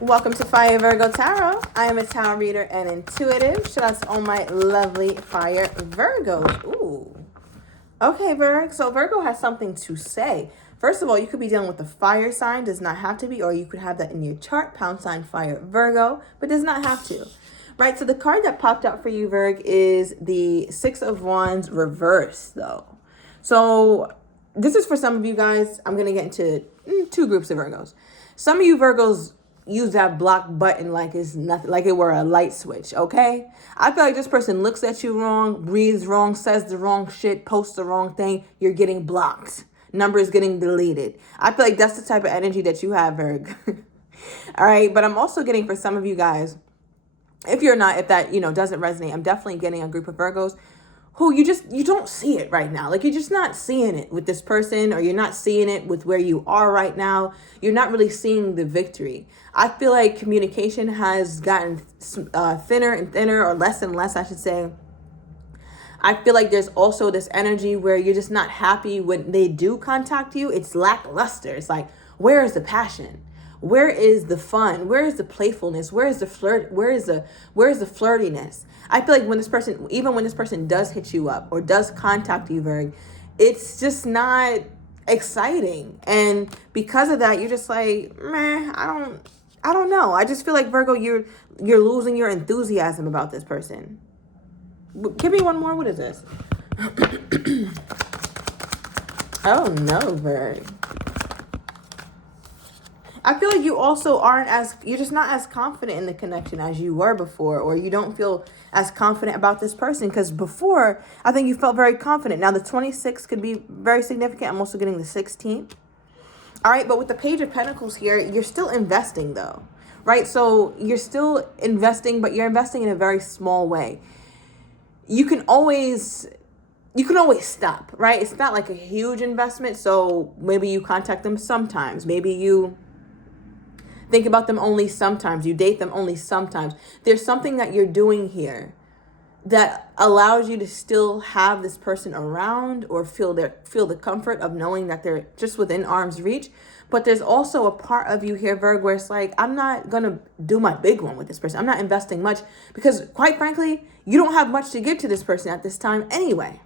Welcome to Fire Virgo Tarot. I am a tarot reader and intuitive. Shout out to all my lovely fire Virgos. Ooh. Okay, Virgo. So Virgo has something to say. First of all, you could be dealing with a fire sign. Does not have to be. Or you could have that in your chart. Pound sign fire Virgo. But does not have to. Right? So the card that popped out for you, Virgo, is the Six of Wands reverse, though. So this is for some of you guys. I'm going to get into two groups of Virgos. Some of you Virgos use that block button like it's nothing, like it were a light switch, okay? I feel like this person looks at you wrong, breathes wrong, says the wrong shit, posts the wrong thing, you're getting blocked. Numbers getting deleted. I feel like that's the type of energy that you have, Virg. All right, but I'm also getting for some of you guys, if that, doesn't resonate, I'm definitely getting a group of Virgos who you don't see it right now. Like you're just not seeing it with this person, or you're not seeing it with where you are right now. You're not really seeing the victory. I feel like communication has gotten thinner and thinner, or less and less, I should say. I feel like there's also this energy where you're just not happy when they do contact you. It's lackluster. It's like, where is the passion? Where is the fun? Where is the playfulness? Where is the flirt? Where is the flirtiness? I feel like even when this person does hit you up or does contact you, Virg, it's just not exciting. And because of that, you're just like, meh, I don't know. I just feel like, Virgo, you're losing your enthusiasm about this person. Give me one more. What is this? Oh no, Virg. I feel like you also you're just not as confident in the connection as you were before, or you don't feel as confident about this person, because before, I think you felt very confident. Now the 26th could be very significant. I'm also getting the 16th. All right, but with the Page of Pentacles here, you're still investing though, right? So you're still investing, but you're investing in a very small way. You can always stop, right? It's not like a huge investment. So maybe you contact them sometimes. Maybe you think about them only sometimes. You date them only sometimes. There's something that you're doing here that allows you to still have this person around, or feel the comfort of knowing that they're just within arm's reach. But there's also a part of you here, Virg, where it's like, I'm not going to do my big one with this person. I'm not investing much because, quite frankly, you don't have much to give to this person at this time anyway.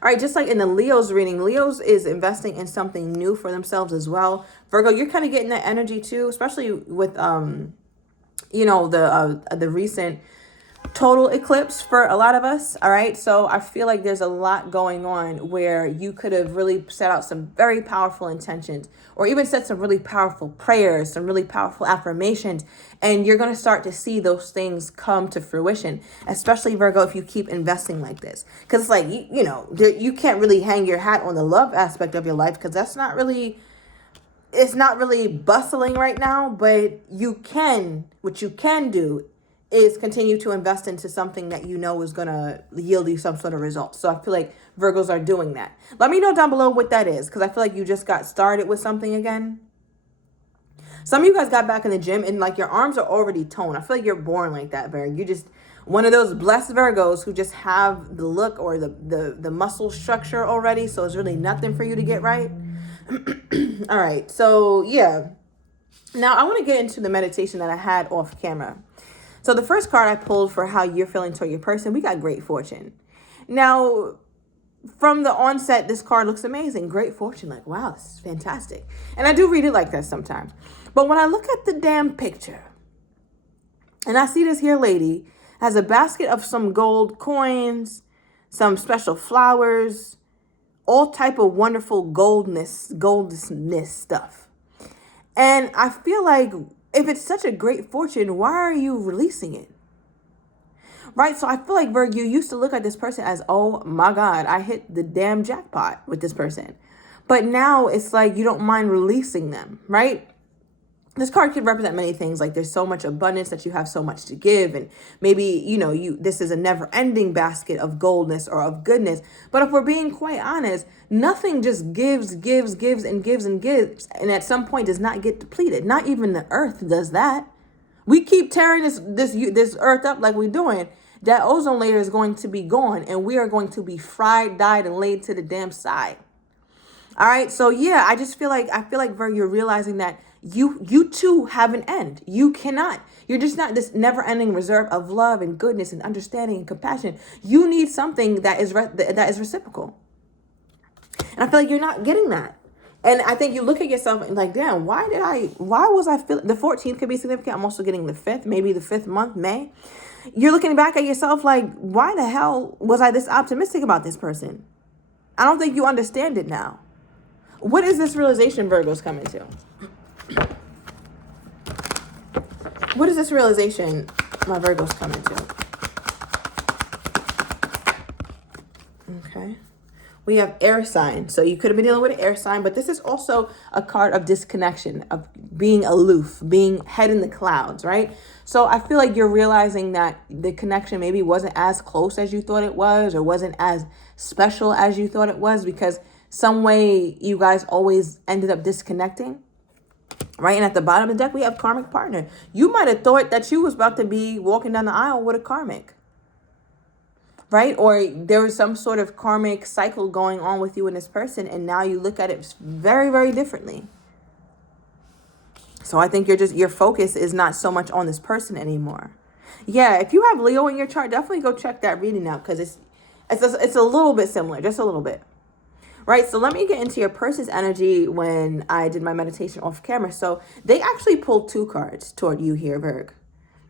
All right, just like in the Leo's reading, Leo's is investing in something new for themselves as well. Virgo, you're kind of getting that energy too, especially with, the recent total eclipse for a lot of us. All right, so I feel like there's a lot going on where you could have really set out some very powerful intentions, or even said some really powerful prayers, some really powerful affirmations, and you're going to start to see those things come to fruition, especially, Virgo, if you keep investing like this. Because it's like, you can't really hang your hat on the love aspect of your life, because it's not really bustling right now. But what you can do is continue to invest into something that you know is going to yield you some sort of results. So I feel like Virgos are doing that. Let me know down below what that is, because I feel like you just got started with something again. Some of you guys got back in the gym and like your arms are already toned. I feel like you're born like that, Virgo. You're just one of those blessed Virgos who just have the look or the muscle structure already. So it's really nothing for you to get right. All right. So yeah. Now I want to get into the meditation that I had off camera. So the first card I pulled for how you're feeling toward your person, we got great fortune. Now, from the onset, this card looks amazing. Great fortune. Like, wow, this is fantastic. And I do read it like that sometimes. But when I look at the damn picture, and I see this here lady has a basket of some gold coins, some special flowers, all type of wonderful goldness stuff. And I feel like, if it's such a great fortune, why are you releasing it? Right? So I feel like, Virg, you used to look at this person as, oh my God, I hit the damn jackpot with this person. But now it's like you don't mind releasing them, right? This card could represent many things. Like there's so much abundance that you have so much to give. And maybe, this is a never ending basket of goldness or of goodness. But if we're being quite honest, nothing just gives and gives. And at some point does not get depleted. Not even the earth does that. We keep tearing this earth up like we're doing. That ozone layer is going to be gone. And we are going to be fried, dyed, and laid to the damn side. All right. So yeah, I feel like, Virgo, you're realizing that you too have an end. You cannot. You're just not this never-ending reserve of love and goodness and understanding and compassion. You need something that is that is reciprocal. And I feel like you're not getting that. And I think you look at yourself and like, damn, why was I feeling the 14th could be significant. I'm also getting the 5th, maybe the 5th month, May. You're looking back at yourself like, why the hell was I this optimistic about this person? I don't think you understand it now. What is this realization Virgo's coming to? What is this realization my Virgo's coming to? Okay. We have air sign. So you could have been dealing with an air sign, but this is also a card of disconnection, of being aloof, being head in the clouds, right? So I feel like you're realizing that the connection maybe wasn't as close as you thought it was, or wasn't as special as you thought it was, because some way you guys always ended up disconnecting. Right? And at the bottom of the deck, we have karmic partner. You might have thought that you was about to be walking down the aisle with a karmic. Right? Or there was some sort of karmic cycle going on with you and this person, and now you look at it very, very differently. So I think your focus is not so much on this person anymore. Yeah, if you have Leo in your chart, definitely go check that reading out, because it's a little bit similar, just a little bit. Right? So let me get into your person's energy when I did my meditation off camera. So they actually pulled 2 cards toward you here, Virg.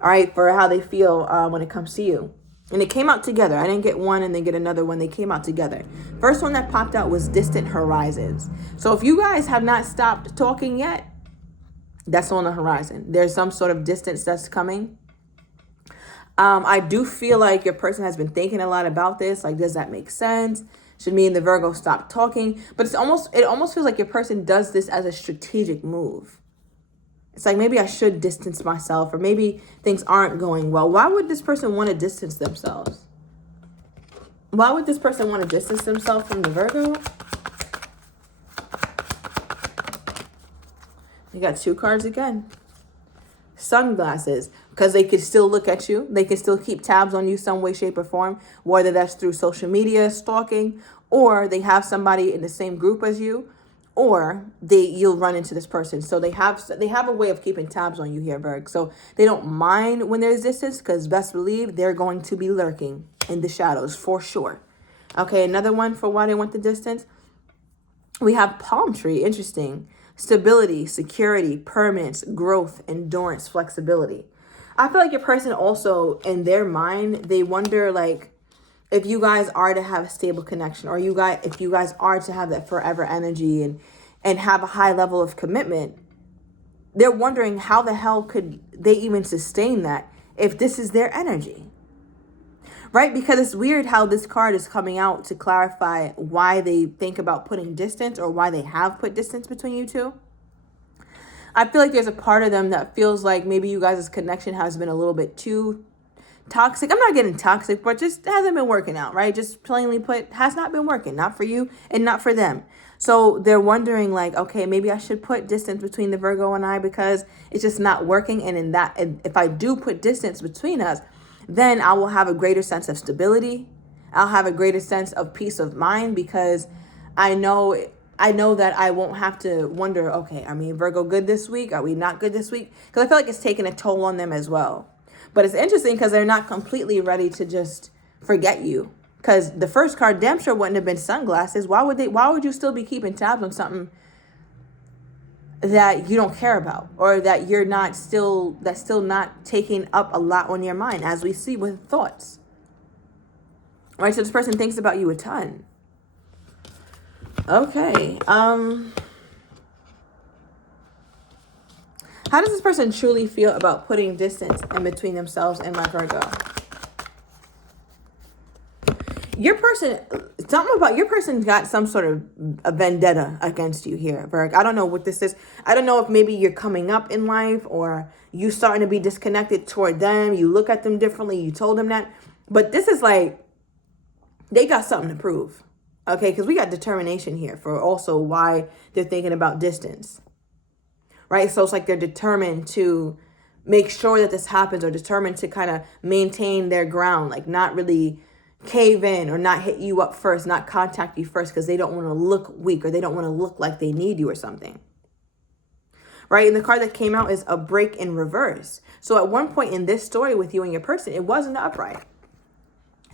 All right, for how they feel when it comes to you. And it came out together. I didn't get one and then get another one. They came out together. First one that popped out was distant horizons. So if you guys have not stopped talking yet, that's on the horizon. There's some sort of distance that's coming. I do feel like your person has been thinking a lot about this. Like, does that make sense? Should me and the Virgo stop talking? But it almost feels like your person does this as a strategic move. It's like, maybe I should distance myself, or maybe things aren't going well. Why would this person want to distance themselves? Why would this person want to distance themselves from the Virgo? You got 2 cards again. Sunglasses, because they can still look at you. They can still keep tabs on you some way, shape, or form, whether that's through social media, stalking, or they have somebody in the same group as you, or you'll run into this person. So they have a way of keeping tabs on you here, Virg. So they don't mind when there's distance, because best believe they're going to be lurking in the shadows for sure. Okay, another one for why they want the distance. We have palm tree. Interesting. Stability, security, permanence, growth, endurance, flexibility. I feel like your person also, in their mind, they wonder, like, if you guys are to have a stable connection, or if you guys are to have that forever energy and have a high level of commitment, they're wondering how the hell could they even sustain that if this is their energy, right? Because it's weird how this card is coming out to clarify why they think about putting distance, or why they have put distance between you two. I feel like there's a part of them that feels like maybe you guys' connection has been a little bit too toxic. I'm not getting toxic, but just hasn't been working out, right? Just plainly put, has not been working, not for you and not for them. So they're wondering, like, okay, maybe I should put distance between the Virgo and I, because it's just not working. And if I do put distance between us, then I will have a greater sense of stability. I'll have a greater sense of peace of mind, because I know that I won't have to wonder, okay, are me and Virgo good this week? Are we not good this week? Because I feel like it's taking a toll on them as well. But it's interesting because they're not completely ready to just forget you. Because the first card damn sure wouldn't have been sunglasses. Why would you still be keeping tabs on something that you don't care about, or that that's still not taking up a lot on your mind, as we see with thoughts? All right, so this person thinks about you a ton. Okay. How does this person truly feel about putting distance in between themselves and my Virgo? Your person got some sort of a vendetta against you here, Virg. I don't know what this is. I don't know if maybe you're coming up in life, or you starting to be disconnected toward them. You look at them differently. You told them that. But this is like, they got something to prove. Okay, because we got determination here for also why they're thinking about distance. Right? So it's like they're determined to make sure that this happens, or determined to kind of maintain their ground, like not really cave in, or not hit you up first, not contact you first, because they don't want to look weak, or they don't want to look like they need you or something. right? And the card that came out is a break in reverse. So at one point in this story with you and your person, it wasn't upright.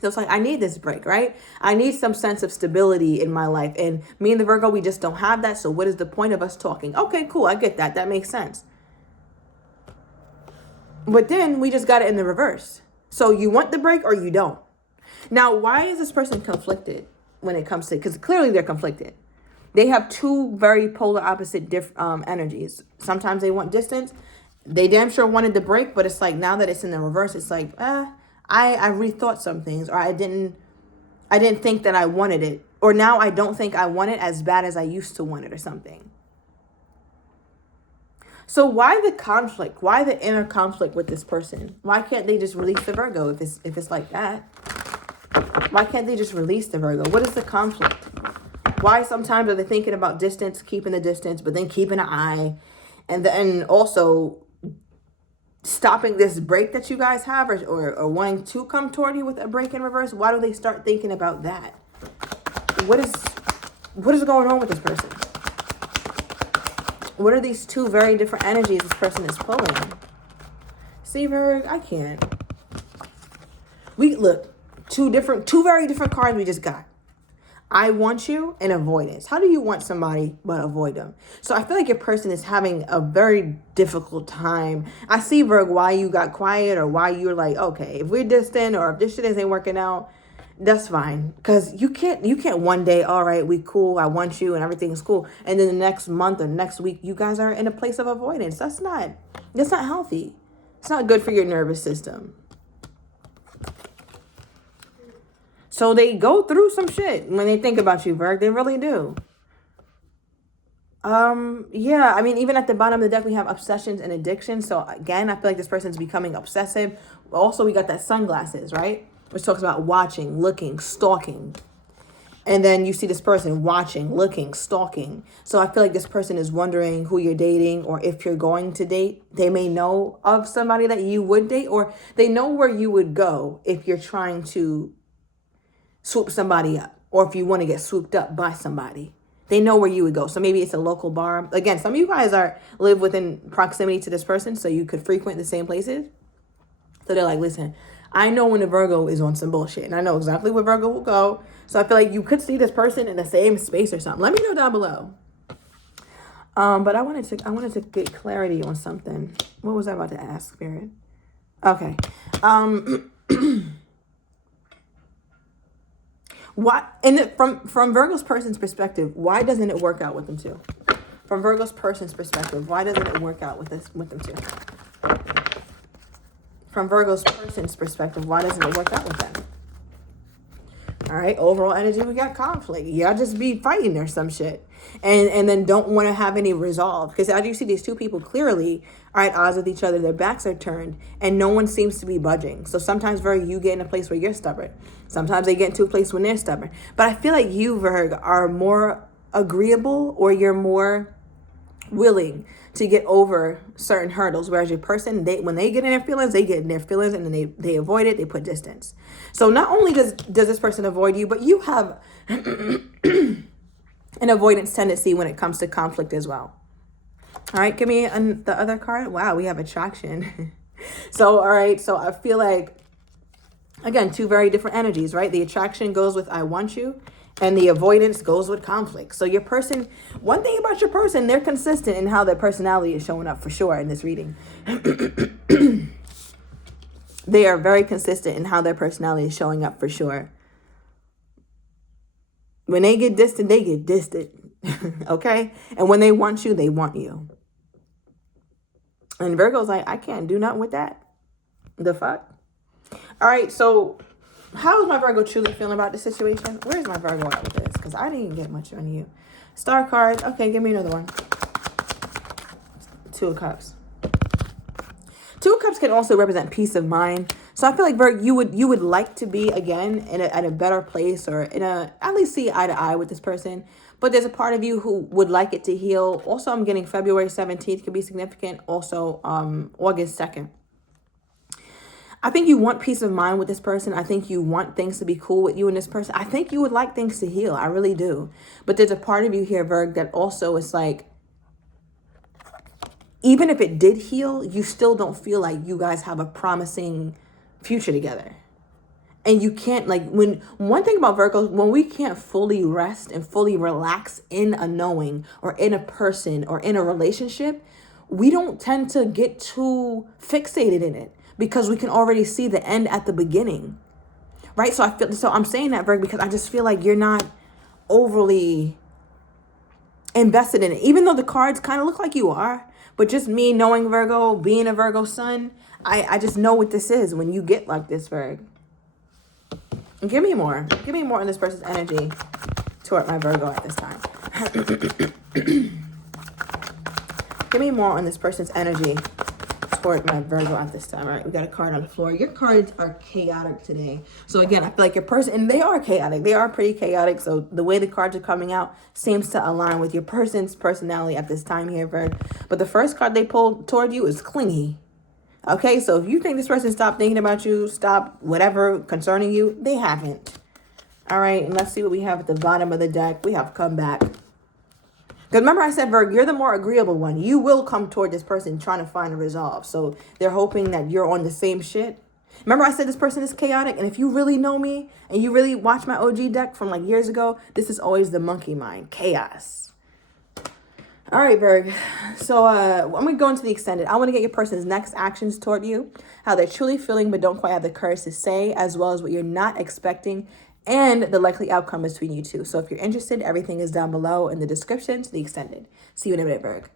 So it's like, I need this break, right? I need some sense of stability in my life. And me and the Virgo, we just don't have that. So what is the point of us talking? Okay, cool. I get that. That makes sense. But then we just got it in the reverse. So you want the break or you don't. Now, why is this person conflicted when it comes to, because clearly they're conflicted. They have two very polar opposite energies. Sometimes they want distance. They damn sure wanted the break, but it's like now that it's in the reverse, it's like, I rethought some things, or I didn't think that I wanted it, or now I don't think I want it as bad as I used to want it, or something. So why the conflict? Why the inner conflict with this person? Why can't they just release the Virgo if it's like that? Why can't they just release the Virgo? What is the conflict? Why sometimes are they thinking about distance, keeping the distance, but then keeping an eye, and then also stopping this break that you guys have, or wanting to come toward you with a break in reverse? Why do they start thinking about that? What is going on with this person? What are these two very different energies this person is pulling? See, Virg, I can't. Look, two very different cards we just got. I want you and avoidance. How do you want somebody but avoid them? So I feel like your person is having a very difficult time. I see, Virg, why you got quiet, or why you're like, okay, if we're distant, or if this shit isn't working out, that's fine. Because you can't one day, all right, we cool, I want you and everything's cool, and then the next month or next week you guys are in a place of avoidance. That's not healthy. It's not good for your nervous system. So they go through some shit when they think about you, Virg. They really do. Yeah, I mean, even at the bottom of the deck, we have obsessions and addictions. So again, I feel like this person's becoming obsessive. Also, we got that sunglasses, right? Which talks about watching, looking, stalking. And then you see this person watching, looking, stalking. So I feel like this person is wondering who you're dating, or if you're going to date. They may know of somebody that you would date, or they know where you would go if you're trying to swoop somebody up, or if you want to get swooped up by somebody. They know where you would go. So maybe it's a local bar. Again, some of you guys live within proximity to this person, so you could frequent the same places. So they're like, listen, I know when a Virgo is on some bullshit, and I know exactly where Virgo will go. So I feel like you could see this person in the same space or something. Let me know down below. But I wanted to get clarity on something. What was I about to ask, Spirit? Okay. Why, and from Virgo's person's perspective, why doesn't it work out with them too? From Virgo's person's perspective, why doesn't it work out with them too? From Virgo's person's perspective, why doesn't it work out with them? All right, overall energy, we got conflict. Y'all just be fighting or some shit. And then don't want to have any resolve. Because as you see, these two people clearly are at odds with each other. Their backs are turned and no one seems to be budging. So sometimes, Virg, you get in a place where you're stubborn. Sometimes they get into a place when they're stubborn. But I feel like you, Virg, are more agreeable, or you're more willing to get over certain hurdles, whereas your person, when they get in their feelings, they get in their feelings, and then they avoid it, they put distance. So not only does this person avoid you, but you have an avoidance tendency when it comes to conflict as well. All right, give me the other card. Wow, we have attraction. So, all right, so I feel like, again, two very different energies, right? The attraction goes with I want you, and the avoidance goes with conflict. So your person, one thing about your person, they're consistent in how their personality is showing up for sure in this reading. They are very consistent in how their personality is showing up for sure. When they get distant, they get distant. Okay? And when they want you, they want you. And Virgo's like, I can't do nothing with that. The fuck? All right, so how is my Virgo truly feeling about this situation? Where's my Virgo at with this? Because I didn't get much on you. Star card. Okay, give me another one. Two of Cups. Two of Cups can also represent peace of mind. So I feel like, Virgo, you would like to be, again, at a better place, or at least see eye to eye with this person. But there's a part of you who would like it to heal. Also, I'm getting February 17th could be significant. Also, August 2nd. I think you want peace of mind with this person. I think you want things to be cool with you and this person. I think you would like things to heal. I really do. But there's a part of you here, Virg, that also is like, even if it did heal, you still don't feel like you guys have a promising future together. And you can't, like, when one thing about Virgos, when we can't fully rest and fully relax in a knowing or in a person or in a relationship, we don't tend to get too fixated in it because we can already see the end at the beginning, right? So I'm saying that, Virgo, because I just feel like you're not overly invested in it, even though the cards kind of look like you are. But just me knowing Virgo, being a Virgo sun, I just know what this is when you get like this, Virgo. Give me more. Give me more on this person's energy toward my Virgo at this time. Give me more on this person's energy toward my Virgo at this time. All right, we got a card on the floor. Your cards are chaotic today. So again, I feel like your person, and they are chaotic. They are pretty chaotic. So the way the cards are coming out seems to align with your person's personality at this time here, Virgo. But the first card they pulled toward you is clingy. Okay, so if you think this person stopped thinking about you, stopped whatever concerning you, they haven't. All right, and let's see what we have at the bottom of the deck. We have come back. Because remember I said, Virgo, you're the more agreeable one. You will come toward this person trying to find a resolve. So they're hoping that you're on the same shit. Remember I said this person is chaotic? And if you really know me and you really watch my OG deck from like years ago, this is always the monkey mind, chaos. All right, Virgo. So I'm going to go into the extended. I want to get your person's next actions toward you, how they're truly feeling but don't quite have the courage to say, as well as what you're not expecting and the likely outcome between you two. So if you're interested, everything is down below in the description to the extended. See you in a minute, Virgo.